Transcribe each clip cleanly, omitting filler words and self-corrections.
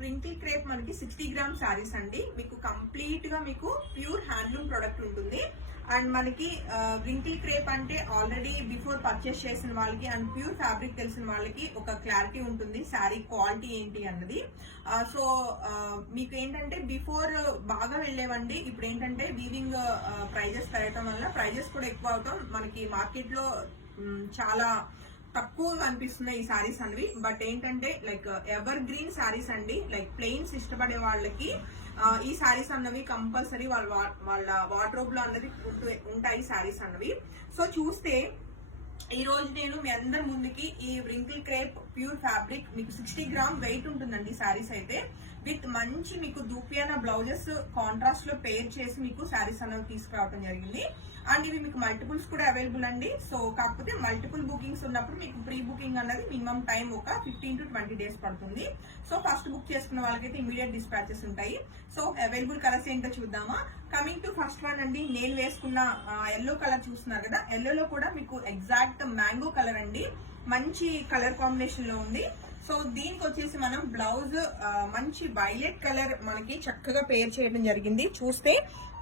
Wrinkle crepe మనకి 60 gram saris అండి. మీకు కంప్లీట్ గా మీకు ప్యూర్ హ్యాండ్లూమ్ ప్రొడక్ట్ ఉంటుంది. అండ్ మనకి వ్రింకిల్ క్రేప్ అంటే ఆల్రెడీ బిఫోర్ పర్చేస్ చేసిన వాళ్ళకి అండ్ ప్యూర్ ఫ్యాబ్రిక్ తెలిసిన వాళ్ళకి ఒక క్లారిటీ ఉంటుంది శారీ క్వాలిటీ ఏంటి అన్నది. సో మీకు ఏంటంటే బిఫోర్ బాగా వెళ్ళేవండి. ఇప్పుడు ఏంటంటే వీవింగ్ ప్రైజెస్ పెరగటం వల్ల ప్రైజెస్ కూడా ఎక్కువ అవటం మనకి మార్కెట్ లో చాలా తక్కువ అనిపిస్తున్నాయి ఈ సారీస్ అనేవి. బట్ ఏంటంటే లైక్ ఎవర్ గ్రీన్ సారీస్ అండి. లైక్ ప్లెయిన్స్ ఇష్టపడే వాళ్ళకి ఈ సారీస్ అన్నవి కంపల్సరీ వాళ్ళ వార్డ్రోబ్ లో అన్నది ఉంటాయి సారీస్ అన్నవి. సో చూస్తే ఈ రోజు నేను మీ అందరి ముందుకి ఈ వ్రింకిల్ క్రేప్ ప్యూర్ ఫ్యాబ్రిక్ మీకు 60 గ్రామ్ వెయిట్ ఉంటుందండి సారీస్ అయితే. విత్ మంచి మీకు దూపియానా బ్లౌజెస్ కాంట్రాస్ట్ లో పేర్ చేసి మీకు సారీస్ అనేవి తీసుకురావడం జరిగింది. అండ్ ఇవి మీకు మల్టిపుల్స్ కూడా అవైలబుల్ అండి. సో కాకపోతే మల్టిపుల్ బుకింగ్స్ ఉన్నప్పుడు మీకు ప్రీ బుకింగ్ అన్నది మినిమం టైం ఒక 15 to 20 days పడుతుంది. సో ఫస్ట్ బుక్ చేసుకున్న వాళ్ళకైతే ఇమీడియట్ డిస్పాచెస్ ఉంటాయి. సో అవైలబుల్ కలర్స్ ఏంటో చూద్దామా. కమింగ్ టు ఫస్ట్ వన్ అండి, నేను వేసుకున్న ఎల్లో కలర్ చూస్తున్నారు కదా. ఎల్లోలో కూడా మీకు ఎగ్జాక్ట్ మ్యాంగో కలర్ అండి. మంచి కలర్ కాంబినేషన్ లో ఉంది. సో దీనికి వచ్చేసి మనం బ్లౌజ్ మంచి వైలెట్ కలర్ మనకి చక్కగా పేర్ చేయడం జరిగింది. చూస్తే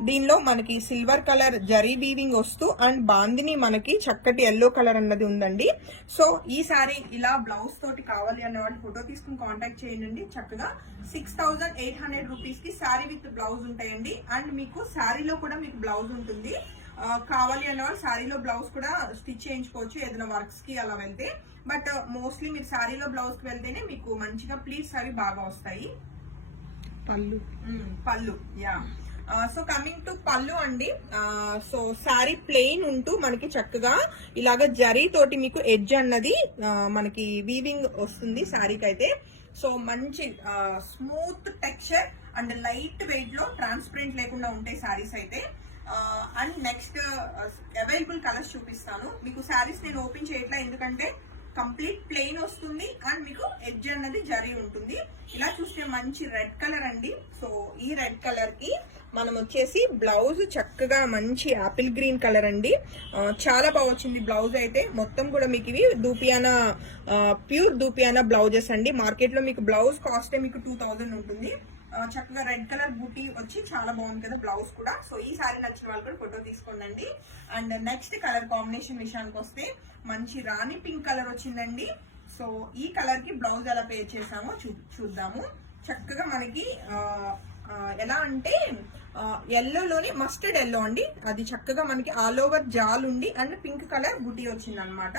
దీనిలో మనకి సిల్వర్ కలర్ జరీ వీవింగ్ వస్తూ అండ్ బాందిని మనకి చక్కటి ఎల్లో కలర్ అన్నది ఉందండి. సో ఈ సారీ ఇలా బ్లౌజ్ తోటి కావాలి అన్న వాళ్ళు ఫోటో తీసుకుని కాంటాక్ట్ చేయండి. చక్కగా 6800 రూపీస్ కి సారీ విత్ బ్లౌజ్ ఉంటాయండి. అండ్ మీకు సారీలో కూడా మీకు బ్లౌజ్ ఉంటుంది. కావాలి అన్న వాళ్ళు సారీలో బ్లౌజ్ కూడా స్టిచ్ చేయించుకోవచ్చు ఏదైనా వర్క్స్ కి అలా వెళ్తే. బట్ మోస్ట్లీ మీరు సారీలో బ్లౌజ్ కి వెళ్తేనే మీకు మంచిగా ప్లీట్స్ అవి బాగా వస్తాయి. పళ్ళు యా. సో కమింగ్ టు పళ్ళు అండి. సో సారీ ప్లెయిన్ ఉంటూ మనకి చక్కగా ఇలాగ జరీ తోటి మీకు ఎడ్జ్ అన్నది మనకి వీవింగ్ వస్తుంది సారీకి అయితే. సో మంచి smooth texture and light weight లో ట్రాన్స్పరెంట్ లేకుండా ఉంటాయి సారీస్ అయితే. అండ్ నెక్స్ట్ అవైలబుల్ కలర్స్ చూపిస్తాను మీకు. సారీస్ నేను ఓపెన్ చేయట్లా ఎందుకంటే కంప్లీట్ ప్లెయిన్ వస్తుంది అండ్ మీకు ఎడ్జ్ అన్నది జరీ ఉంటుంది. ఇలా చూస్తే మంచి రెడ్ కలర్ అండి. సో ఈ రెడ్ కలర్ కి మనం వచ్చేసి బ్లౌజ్ చక్కగా మంచి యాపిల్ గ్రీన్ కలర్ అండి. చాలా బాగా వచ్చింది బ్లౌజ్ అయితే. మొత్తం కూడా మీకు ఇవి దూపియానా ప్యూర్ దూపియానా బ్లౌజెస్ అండి. మార్కెట్ లో మీకు బ్లౌజ్ కాస్ట్ మీకు 2000 ఉంటుంది. చక్కగా రెడ్ కలర్ బూటీ వచ్చి చాలా బాగుంది కదా బ్లౌజ్ కూడా. సో ఈ సారీ నచ్చిన వాళ్ళు కూడా ఫోటో తీసుకోండి. అండ్ నెక్స్ట్ కలర్ కాంబినేషన్ విషయానికి వస్తే మంచి రాణి పింక్ కలర్ వచ్చిందండి. సో ఈ కలర్ కి బ్లౌజ్ ఎలా పేర్ చేసామో చూద్దాము. చక్కగా మనకి ఎలా అంటే ఎల్లోలోని మస్టర్డ్ ఎల్లో అండి. అది చక్కగా మనకి ఆల్ ఓవర్ జాల్ ఉండి అండ్ పింక్ కలర్ బుటీ వచ్చింది అనమాట.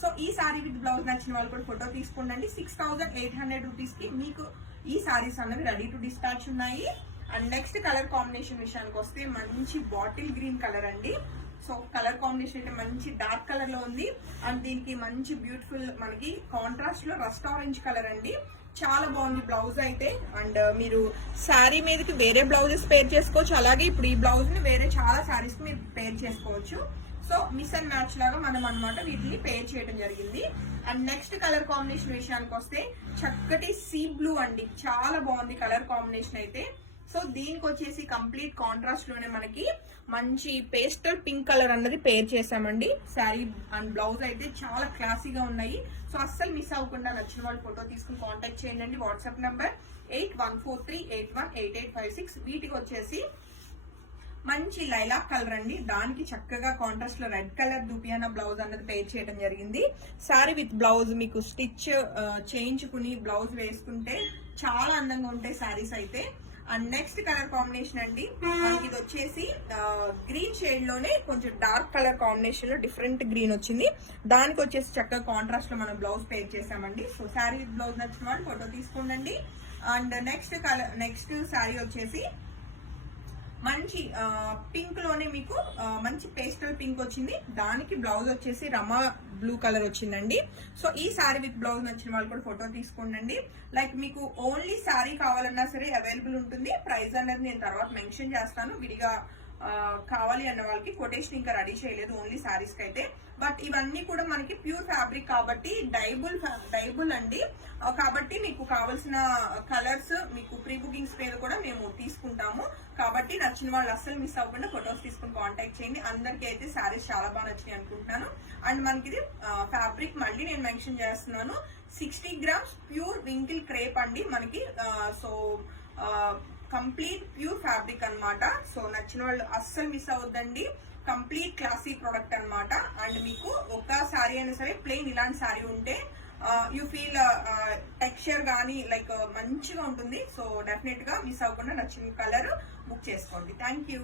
సో ఈ సారీ విత్ బ్లౌజ్ నచ్చిన వాళ్ళు కూడా ఫోటో తీసుకోండి. 6800 రూపీస్ కి మీకు ఈ సారీస్ అన్నవి రెడీ టు డిస్పాచ్ ఉన్నాయి. అండ్ నెక్స్ట్ కలర్ కాంబినేషన్ విషయానికి వస్తే మంచి బాటిల్ గ్రీన్ కలర్ అండి. సో కలర్ కాంబినేషన్ అయితే మంచి డార్క్ కలర్ లో ఉంది. అండ్ దీనికి మంచి బ్యూటిఫుల్ మనకి కాంట్రాస్ట్ లో రస్ట్ ఆరెంజ్ కలర్ అండి. చాలా బాగుంది బ్లౌజ్ అయితే. అండ్ మీరు శారీ మీదకి వేరే బ్లౌజెస్ పేర్ చేసుకోవచ్చు. అలాగే ఇప్పుడు ఈ బ్లౌజ్ ని వేరే చాలా శారీస్ కి మీరు పేర్ చేసుకోవచ్చు. సో మిస్ అండ్ మ్యాచ్ లాగా మనం అనమాట వీటిని పేర్ చేయడం జరిగింది. అండ్ నెక్స్ట్ కలర్ కాంబినేషన్ విషయానికి వస్తే చక్కటి సీ బ్లూ అండి. చాలా బాగుంది కలర్ కాంబినేషన్ అయితే. సో దీనికి వచ్చేసి కంప్లీట్ కాంట్రాస్ట్ లోనే మనకి మంచి పేస్టల్ పింక్ కలర్ అన్నది పేర్ చేసామండి. శారీ అండ్ బ్లౌజ్ అయితే చాలా క్లాసీగా ఉన్నాయి. సో అస్సలు మిస్ అవ్వకుండా నచ్చిన వాళ్ళు ఫోటో తీసుకుని కాంటాక్ట్ చేయండి. WhatsApp number 8143818856. వీటికి వచ్చేసి మంచి లైలాక్ కలర్ అండి. దానికి చక్కగా కాంట్రాస్ట్ లో రెడ్ కలర్ దూపియానా బ్లౌజ్ అన్నది పేర్ చేయడం జరిగింది. సారీ విత్ బ్లౌజ్ మీకు స్టిచ్ చేయించుకుని బ్లౌజ్ వేసుకుంటే చాలా అందంగా ఉంటాయి సారీస్ అయితే. అండ్ నెక్స్ట్ కలర్ కాంబినేషన్ అండి, ఇది వచ్చేసి గ్రీన్ షేడ్ లోనే కొంచెం డార్క్ కలర్ కాంబినేషన్ లో డిఫరెంట్ గ్రీన్ వచ్చింది. దానికి వచ్చేసి చక్కగా కాంట్రాస్ట్ లో మనం బ్లౌజ్ పేర్ చేసామండి. సో శారీ విత్ బ్లౌజ్ నచ్చిన వాళ్ళు ఫోటో తీసుకోండి. అండ్ నెక్స్ట్ శారీ వచ్చేసి మంచి పింక్ లోనే మీకు మంచి పేస్టల్ పింక్ వచ్చింది. దానికి బ్లౌజ్ వచ్చేసి రమా బ్లూ కలర్ వచ్చిందండి. సో ఈ సారీ విత్ బ్లౌజ్ నచ్చిన వాళ్ళు కూడా ఫోటో తీసుకోండి. లైక్ మీకు ఓన్లీ సారీ కావాలన్నా సరే అవైలబుల్ ఉంటుంది. ప్రైస్ అనేది నేను తర్వాత మెన్షన్ చేస్తాను. విడిగా కావాలి అన్న వాళ్ళకి కొటేషన్ ఇంకా రెడీ చేయలేదు, ఓన్లీ శారీస్ కి అయితే. బట్ ఇవన్నీ కూడా మనకి ప్యూర్ ఫ్యాబ్రిక్ కాబట్టి డైబుల్ అండి. కాబట్టి మీకు కావాల్సిన కలర్స్ మీకు ప్రీ బుకింగ్స్ మీద కూడా మేము తీసుకుంటాము. కాబట్టి నచ్చిన వాళ్ళు అస్సలు మిస్ అవ్వకుండా ఫొటోస్ తీసుకుని కాంటాక్ట్ చేయండి. అందరికీ అయితే శారీస్ చాలా బాగా నచ్చినాయి అనుకుంటున్నాను. అండ్ మనకి ఇది ఫ్యాబ్రిక్ మళ్ళీ నేను మెన్షన్ చేస్తున్నాను, 60 grams ప్యూర్ వింకిల్ క్రేప్ అండి మనకి. సో కంప్లీట్ ప్యూర్ ఫ్యాబ్రిక్ అన్నమాట. సో నచ్చిన వాళ్ళు అస్సలు మిస్ అవ్వద్దండి, కంప్లీట్ క్లాసీ ప్రొడక్ట్ అన్నమాట. అండ్ మీకు ఒక శారీ అయినా సరే ప్లెయిన్ ఇలాంటి శారీ ఉంటే యూ ఫీల్ టెక్స్చర్ కానీ లైక్ మంచిగా ఉంటుంది. సో డెఫినెట్ గా మిస్ అవ్వకుండా నచ్చిన కలర్ బుక్ చేసుకోండి. Thank you.